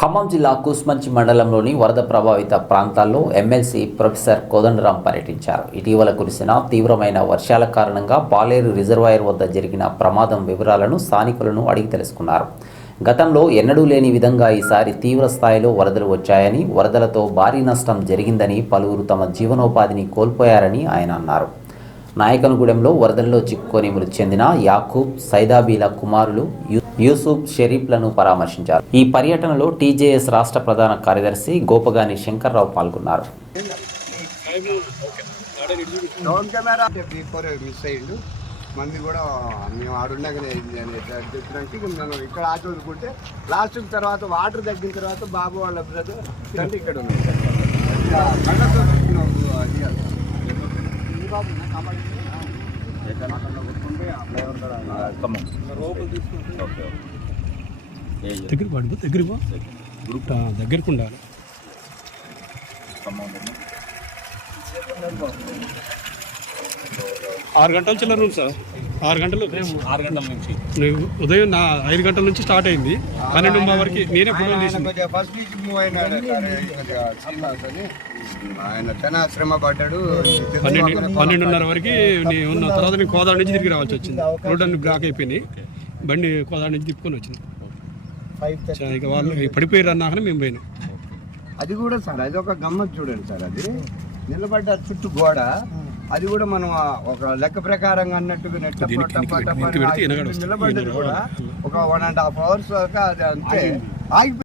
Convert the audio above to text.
ఖమ్మం జిల్లా కూస్మంచి మండలంలోని వరద ప్రభావిత ప్రాంతాల్లో ఎమ్మెల్సీ ప్రొఫెసర్ కోదండరాం పర్యటించారు. ఇటీవల కురిసిన తీవ్రమైన వర్షాల కారణంగా పాలేరు రిజర్వాయర్ వద్ద జరిగిన ప్రమాదం వివరాలను స్థానికులను అడిగి తెలుసుకున్నారు. గతంలో ఎన్నడూ లేని విధంగా ఈసారి తీవ్ర స్థాయిలో వరదలు వచ్చాయని వరదలతో భారీ నష్టం జరిగిందని పలువురు తమ జీవనోపాధిని కోల్పోయారని ఆయన అన్నారు. నాయకనగూడెంలో వరదల్లో చిక్కుకొని మృతి చెందిన యాకూబ్ సైదాబీల కుమారులు యూసుఫ్ షరీఫ్లను పరామర్శించారు. ఈ పర్యటనలో టీజేఎస్ రాష్ట్ర ప్రధాన కార్యదర్శి గోపగాని శంకర్రావు పాల్గొన్నారు. అయ్యిండు. మంది కూడా మేము ఆడుండగానే అయింది చెప్పినాక మనం ఇక్కడ ఆటో వదులుకుంటే లాస్ట్ తర్వాత వాటర్ తగ్గిన తర్వాత బాబు వాళ్ళ బ్రదర్ అంటే ఇక్కడ ఉంది దగ్గర చూస్తున్నాం, అది కాదు. దగ్గరికి పడు పో ఆ, ఉండాలి ఆరు గంటల చిల్లర ఉంది సార్ ఆరు గంటలు ఆరు గంటల నుంచి. ఉదయం నా ఐదు గంటల నుంచి స్టార్ట్ అయింది. పన్నెండు వరకు నేనే ఫోటో ఆయన చాలా శ్రమ పడ్డాడు. పన్నెండు పన్నెండున్నర వరకు నేను ఉన్న తర్వాత నేను కోదాడ నుంచి తిరిగి రావాల్సి వచ్చింది. రోడ్ అన్ని బ్లాక్ అయిపోయినాయి. బండి కోదాడ నుంచి తిప్పుకొని వచ్చింది. ఇక వాళ్ళు పడిపోయారు అన్నాకనే మేము పోయినాం. అది కూడా సార్ అది ఒక గమ్మత్ చూడండి సార్ అది. నిలబడ్డ చుట్టూ గోడ. అది కూడా మనం ఒక లెక్క ప్రకారంగా అన్నట్టుగా నెట్ట దీనికి పట్ట కిందికి పట్ట పెట్టి, పట్ట పెడితే ఎనగడు వస్తుంది. నిలబడ్డది కూడా ఒక వన్ అండ్ హాఫ్ అవర్స్ దాకా అది అంతే. ఆగిపోయింది